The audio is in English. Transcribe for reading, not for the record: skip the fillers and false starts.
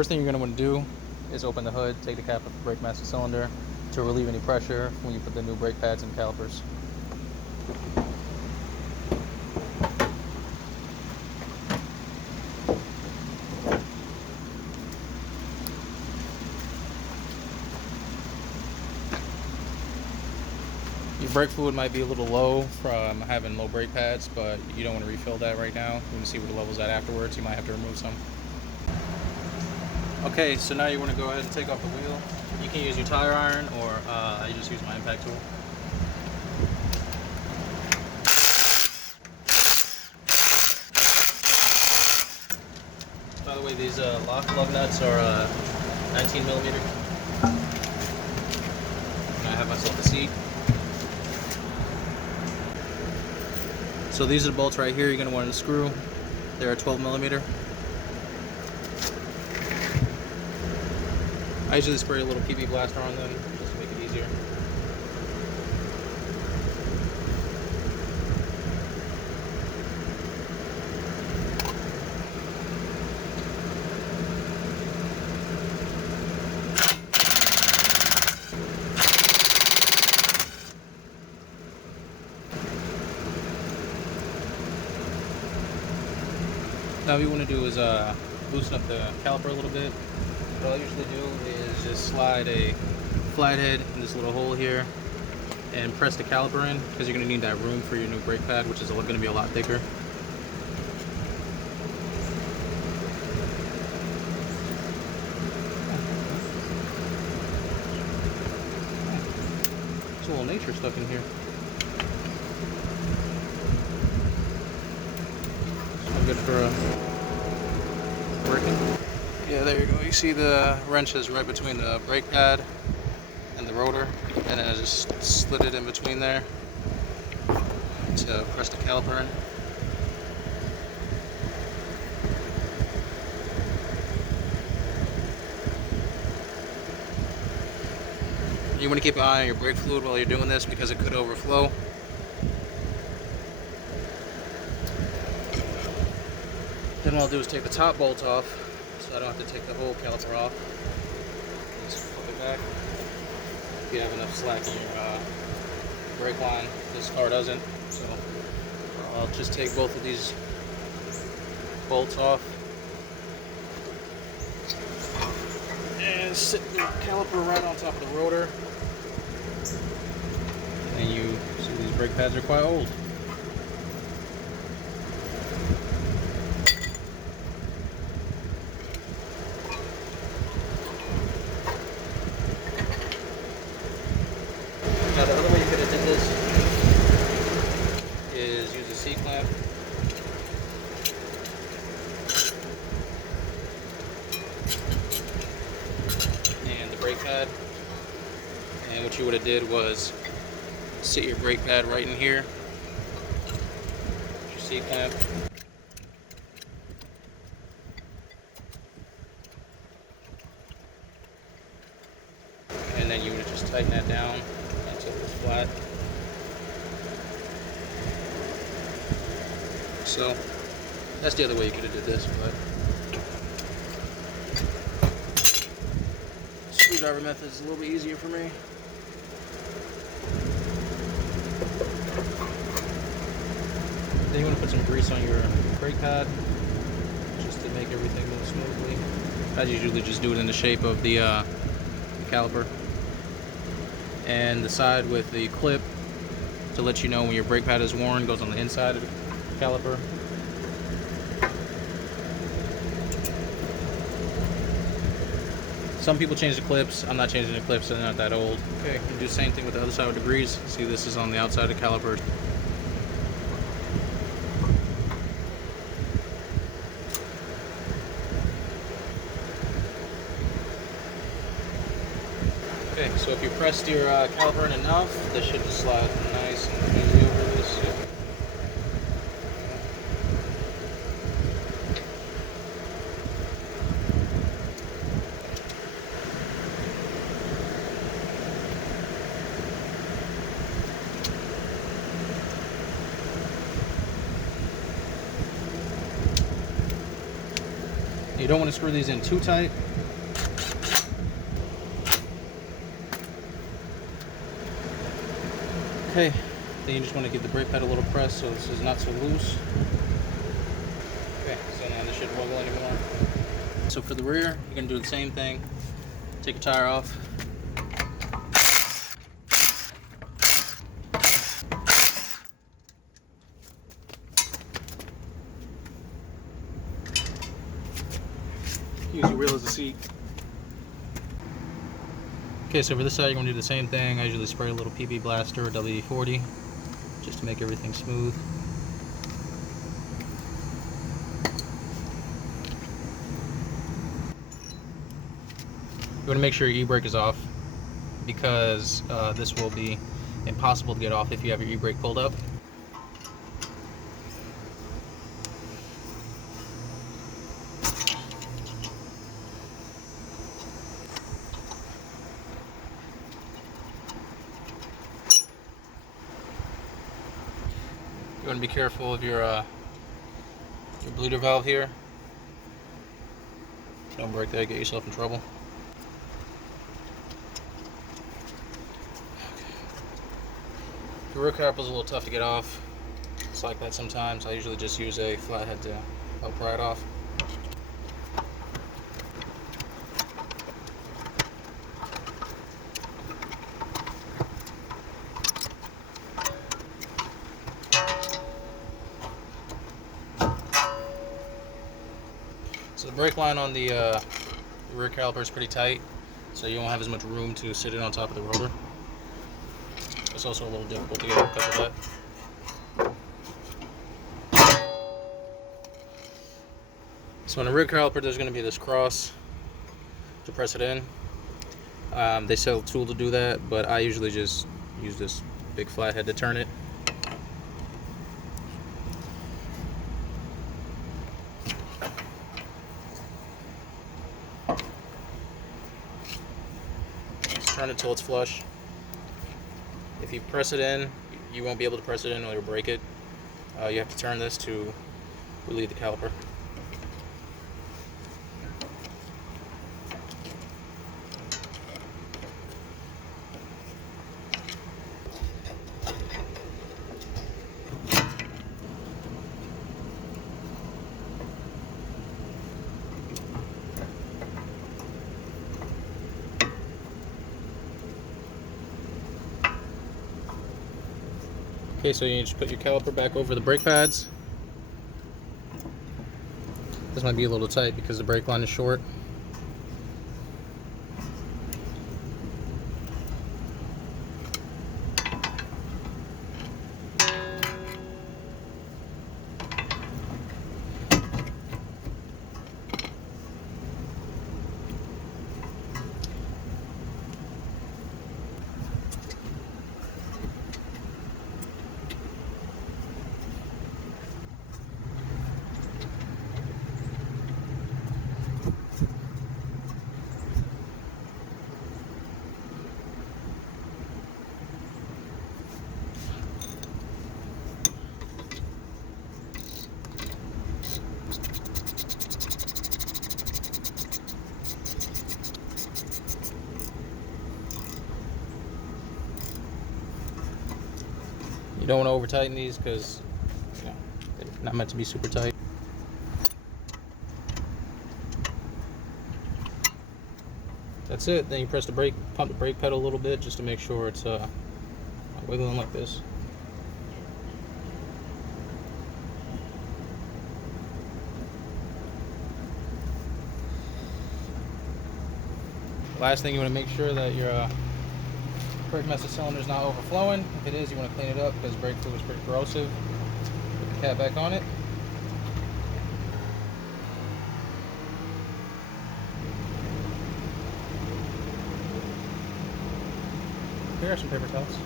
first thing you're going to want to do is open the hood, take the cap off the brake master cylinder to relieve any pressure when you put the new brake pads and calipers. Your brake fluid might be a little low from having low brake pads, but you don't want to refill that right now. You want to see where the level's at afterwards. You might have to remove some. Okay, so now you want to go ahead and take off the wheel. You can use your tire iron, or I just use my impact tool. By the way, these lock lug nuts are 19 millimeter. And I have myself a seat. So these are the bolts right here you're going to want to screw. They're a 12 millimeter. I usually spray a little PB blaster on them just to make it easier. Now what you want to do is loosen up the caliper a little bit. What I'll usually do is just slide a flathead in this little hole here and press the caliper in, because you're going to need that room for your new brake pad, which is going to be a lot thicker. There's a little nature stuff in here. So good for working. Yeah, there you go. You see the wrench is right between the brake pad and the rotor, and then I just slid it in between there to press the caliper in. You want to keep an eye on your brake fluid while you're doing this, because it could overflow. Then what I'll do is take the top bolt off, so I don't have to take the whole caliper off. Just flip it back. If you have enough slack in your brake line. This car doesn't, so I'll just take both of these bolts off and sit the caliper right on top of the rotor. And you see these brake pads are quite old. Now the other way you could have did this is use a C-clamp. And the brake pad. And what you would have did was sit your brake pad right in here. Your C-clamp. And then you would just tighten that down until it's flat. So that's the other way you could have did this, but screwdriver method is a little bit easier for me. Then you want to put some grease on your brake pad just to make everything move smoothly. I usually just do it in the shape of the caliper. And the side with the clip to let you know when your brake pad is worn goes on the inside of the caliper. Some people change the clips. I'm not changing the clips, they're not that old. Okay, you do the same thing with the other side with the grease. See, this is on the outside of the caliper. Okay, so if you pressed your caliper in enough, this should just slide nice and easy over this. You don't want to screw these in too tight, Okay, then you just want to give the brake pad a little press so this is not so loose. Okay, so now this shouldn't wiggle anymore. So for the rear, you're going to do the same thing. Take your tire off. Use your wheel as a seat. Okay, so for this side, you're going to do the same thing. I usually spray a little PB Blaster or WD-40 just to make everything smooth. You want to make sure your e-brake is off because this will be impossible to get off if you have your e-brake pulled up. You want to be careful of your bleeder valve here. Don't break that, get yourself in trouble. The rear caliper is a little tough to get off. It's like that sometimes. I usually just use a flathead to help pry it off. So the brake line on the rear caliper is pretty tight, so you won't have as much room to sit it on top of the rotor. It's also a little difficult to get it because of that. So on the rear caliper, there's going to be this cross to press it in. They sell a tool to do that, but I usually just use this big flathead to turn it. Just turn it till it's flush. If you press it in, you won't be able to press it in or you'll break it. You have to turn this to relieve the caliper. Okay, so you just put your caliper back over the brake pads. This might be a little tight because the brake line is short. You don't want to over tighten these because they're not meant to be super tight. That's it. Then you press the brake, pump the brake pedal a little bit just to make sure it's wiggling like this. Last thing, you want to make sure that your brake master cylinder is not overflowing. If it is, you want to clean it up because brake fluid is pretty corrosive. Put the cap back on it. Here are some paper towels.